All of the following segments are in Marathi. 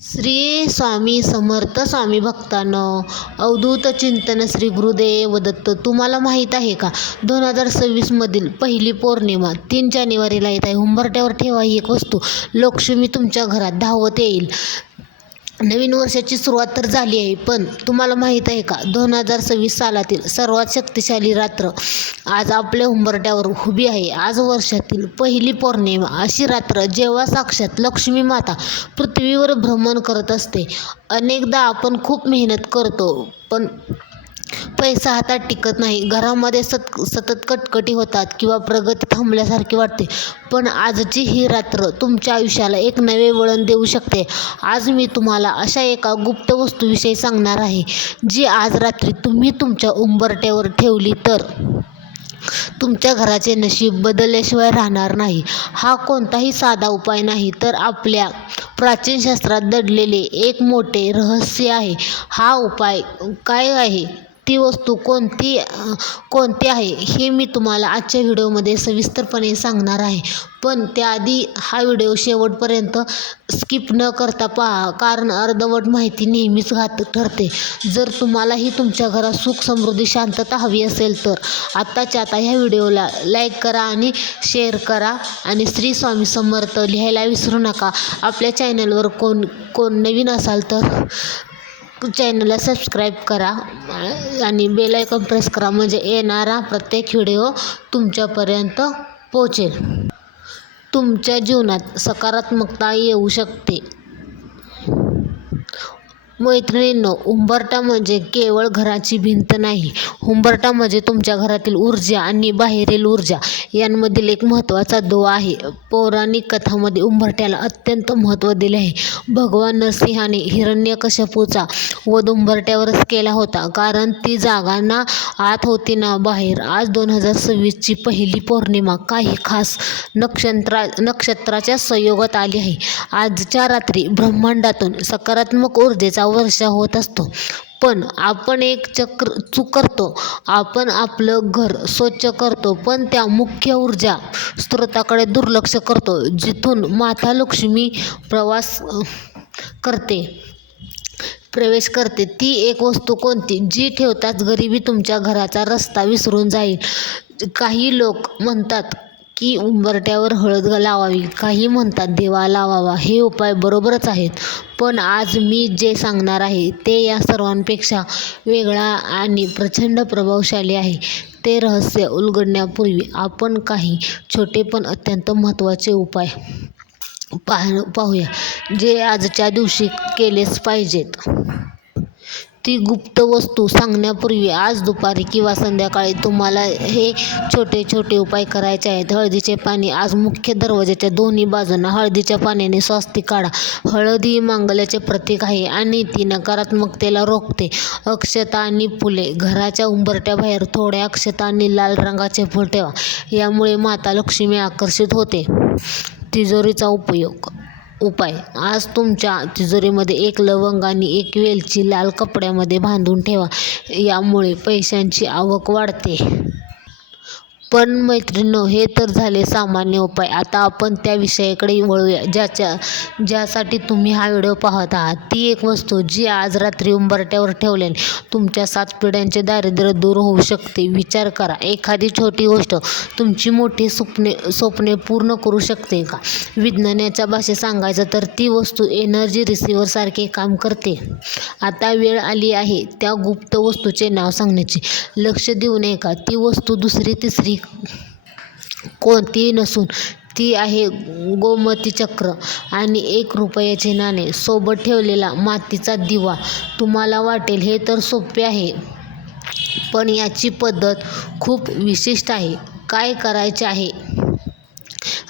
श्री स्वामी समर्थ स्वामी भक्तांनो, अवधूत चिंतन श्री गुरुदेव दत्त. तुम्हाला माहीत आहे का, 2026 मधील पहिली पौर्णिमा 3 जानेवारीला येत आहे. उंबरठ्यावर ठेवा ही एक वस्तू, लक्ष्मी तुमच्या घरात धावत येईल. नवीन वर्षाची सुरुवात तर झाली आहे, पण तुम्हाला माहीत आहे का, 2026 सालातील सर्वात शक्तिशाली रात्र आज आपल्या उंबरठ्यावर उभी आहे. आज वर्षातील पहिली पौर्णिमा, अशी रात्र जेव्हा साक्षात लक्ष्मी माता पृथ्वीवर भ्रमण करत असते. अनेकदा आपण खूप मेहनत करतो, पण पैसा हातात टिकत नाही, घरामध्ये सतत कटकटी होतात किंवा प्रगती थांबल्यासारखी वाटते. पण आजची ही रात्र तुमच्या आयुष्याला एक नवे वळण देऊ शकते. आज मी तुम्हाला अशा एका गुप्त वस्तूविषयी सांगणार आहे, जी आज रात्री तुम्ही तुमच्या उंबरठ्यावर ठेवली तर तुमच्या घराचे नशीब बदलल्याशिवाय राहणार नाही. हा कोणताही साधा उपाय नाही, तर आपल्या प्राचीन शास्त्रात दडलेले एक मोठे रहस्य आहे. हा उपाय काय आहे, ती वस्तू कोणती आहे, हे मी तुम्हाला आजच्या व्हिडिओमध्ये सविस्तरपणे सांगणार आहे. पण त्याआधी हा व्हिडिओ शेवटपर्यंत स्किप न करता पहा, कारण अर्धवट माहिती नेहमीच घातक ठरते. जर तुम्हालाही तुमच्या घरात सुख, समृद्धी, शांतता हवी असेल तर आत्ताच्या आता ह्या व्हिडिओला लाईक करा आणि शेअर करा. आणि श्री स्वामी समर्थ लिहायला विसरू नका. आपल्या चॅनलवर कोण नवीन असाल तर चॅनलला सबस्क्राईब करा आणि बेल आयकॉन प्रेस करा, म्हणजे येणारा प्रत्येक व्हिडिओ तुमच्यापर्यंत पोहोचेल. तुमच्या जीवनात सकारात्मकता येऊ शकते. मैत्रिणींनो, उंबरठा म्हणजे केवळ घराची भिंत नाही. उंबरठा म्हणजे तुमच्या घरातील ऊर्जा आणि बाहेरील ऊर्जा यांमधील एक महत्त्वाचा दुवा आहे. पौराणिक कथांमध्ये उंबरठ्याला अत्यंत महत्त्व दिले आहे. भगवान नरसिंहाने हिरण्यकश्यपूचा वध उंबरठ्यावरच केला होता, कारण ती जागा ना आत होती ना बाहेर. आज 2026ची पहिली पौर्णिमा काही खास नक्षत्राच्या संयोगात आली आहे. आजच्या रात्री ब्रह्मांडातून सकारात्मक ऊर्जेचा वर्षा होत असतो. पण आपण एक चूक करतो. आपण आपलं घर स्वच्छ करतो, पण त्या मुख्य ऊर्जा स्रोताकडे दुर्लक्ष करतो, जिथून माता लक्ष्मी प्रवेश करते. ती एक वस्तू कोणती, जी ठेवताच गरिबी तुमच्या घराचा रस्ता विसरून जाईल? काही लोक म्हणतात की उंबरठ्यावर हळद लावावी, काही म्हणतात दिवा लावावा. हे उपाय बरोबरच आहेत, पण आज मी जे सांगणार आहे ते या सर्वांपेक्षा वेगळा आणि प्रचंड प्रभावशाली आहे. ते रहस्य उलगडण्यापूर्वी आपण काही छोटे पण अत्यंत महत्त्वाचे उपाय पाहूया, जे आजच्या दिवशी केलेच पाहिजेत. ती गुप्त वस्तू सांगण्यापूर्वी आज दुपारी किंवा संध्याकाळी तुम्हाला हे छोटे छोटे उपाय करायचे आहेत. हळदीचे पाणी. आज मुख्य दरवाजाच्या दोन्ही बाजूंना हळदीच्या पाण्याने स्वास्तिक काढा. हळद ही मांगल्याचे प्रतीक आहे आणि ती नकारात्मकतेला रोखते. अक्षता आणि फुले. घराच्या उंबरठ्याबाहेर थोड्या अक्षता आणि लाल रंगाचे फूल ठेवा, यामुळे माता लक्ष्मी आकर्षित होते. तिजोरीचा उपाय. आज तुमच्या तिजोरीमध्ये एक लवंग आणि एक वेलची लाल कपड्यामध्ये बांधून ठेवा, यामुळे पैशांची आवक वाढते. पण मैत्रिणींनो, हे तर झाले सामान्य उपाय. आता आपण त्या विषयाकडे वळूया ज्यासाठी तुम्ही हा व्हिडिओ पाहत आहात. ती एक वस्तू जी आज रात्री उंबरठ्यावर ठेवल्याने तुमच्या 7 पिढ्यांचे दारिद्र्य दूर होऊ शकते. विचार करा, एखादी छोटी गोष्ट तुमची मोठी स्वप्ने पूर्ण करू शकते का? विज्ञानाच्या भाषेत सांगायचं तर ती वस्तू एनर्जी रिसिव्हर सारखे काम करते. आता वेळ आली आहे त्या गुप्त वस्तूचे नाव सांगण्याची. लक्ष देऊ नये का, ती वस्तू दुसरी तिसरी कोणतीही नसून ती आहे गोमती चक्र आणि 1 रुपयाचे नाणे सोबत ठेवलेला मातीचा दिवा. तुम्हाला वाटेल हे तर सोपे आहे, पण याची पद्धत खूप विशिष्ट आहे. काय करायचे आहे?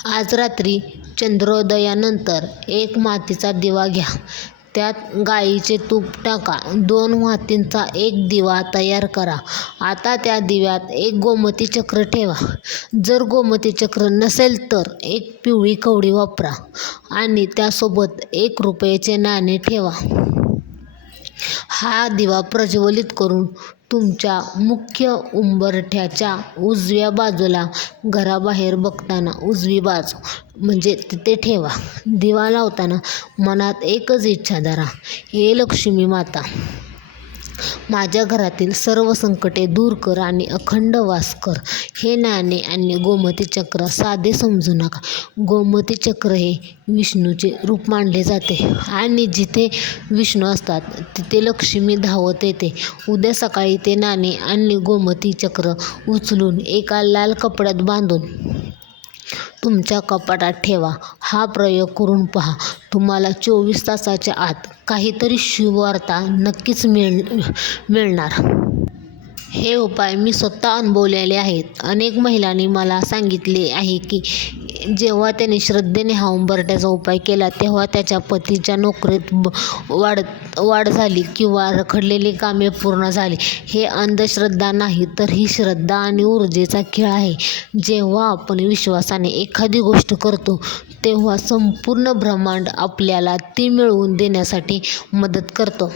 आज रात्री चंद्रोदयानंतर एक मातीचा दिवा घ्या. त्यात गाईचे तूप टाका. 2 मातींचा एक दिवा तयार करा. आता त्या दिव्यात एक गोमती चक्र ठेवा. जर गोमती चक्र नसेल तर एक पिवळी कवडी वापरा आणि त्यासोबत 1 रुपयाचे नाणे ठेवा. हा दिवा प्रज्वलित करून तुमच्या मुख्य उंबरठ्याच्या उजव्या बाजूला घराबाहेर बघताना उजवी बाजू म्हणजे तिथे ठेवा. दिवा लावताना मनात एकच इच्छा धरा, हे लक्ष्मी माता, माझ्या घरातील सर्व संकटे दूर कर आणि अखंड वास कर. हे नाणे आणि गोमती चक्र साधे समजू नका. गोमती चक्र हे विष्णूचे रूप मानले जाते आणि जिथे विष्णू असतात तिथे लक्ष्मी धावत येते. उद्या सकाळी ते नाणे आणि गोमती चक्र उचलून एका लाल कपड्यात बांधून तुमच्या कपाटात ठेवा. हा प्रयोग करून पहा. तुम्हाला 24 तासाच्या आत काहीतरी शुभ वार्ता नक्कीच मिळणार. हे उपाय मी स्वतः अनुभवलेले आहेत. अनेक महिलांनी मला सांगितले आहे की जेव्हा त्यांनी श्रद्धेने हा उंबरठ्याचा उपाय केला तेव्हा त्याच्या पतीच्या नोकरीत वाढ झाली किंवा रखडलेली कामे पूर्ण झाली. हे अंधश्रद्धा नाही, तर ही श्रद्धा आणि ऊर्जेचा खेळ आहे. जेव्हा आपण विश्वासाने एखादी गोष्ट करतो तेव्हा संपूर्ण ब्रह्मांड आपल्याला ती मिळवून देण्यासाठी मदत करतो.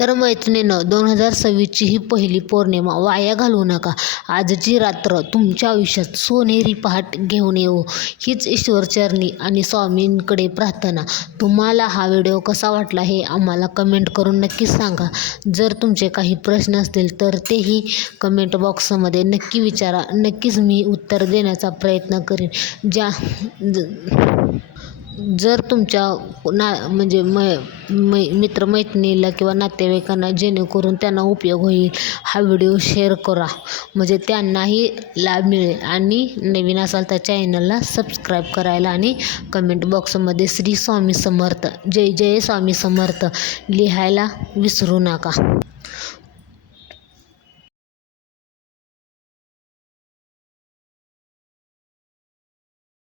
तर मैत्रिणींनो, 2026ची ही पहिली पौर्णिमा वाया घालवू नका. आजची रात्र तुमच्या आयुष्यात सोनेरी पहाट घेऊन येवो, हीच ईश्वरचरणी आणि स्वामींकडे प्रार्थना. तुम्हाला हा व्हिडिओ कसा वाटला हे आम्हाला कमेंट करून नक्कीच सांगा. जर तुमचे काही प्रश्न असतील तर तेही कमेंट बॉक्समध्ये नक्की विचारा. नक्कीच मी उत्तर देण्याचा प्रयत्न करेन. जर तुमच्या मित्रमैत्रिणीला किंवा नातेवाईकांना जेणेकरून त्यांना उपयोग होईल हा व्हिडिओ शेअर करा, म्हणजे त्यांनाही लाभ मिळेल. आणि नवीन असाल तर चॅनलला सबस्क्राईब करायला आणि कमेंट बॉक्समध्ये श्री स्वामी समर्थ, जय जय स्वामी समर्थ लिहायला विसरू नका.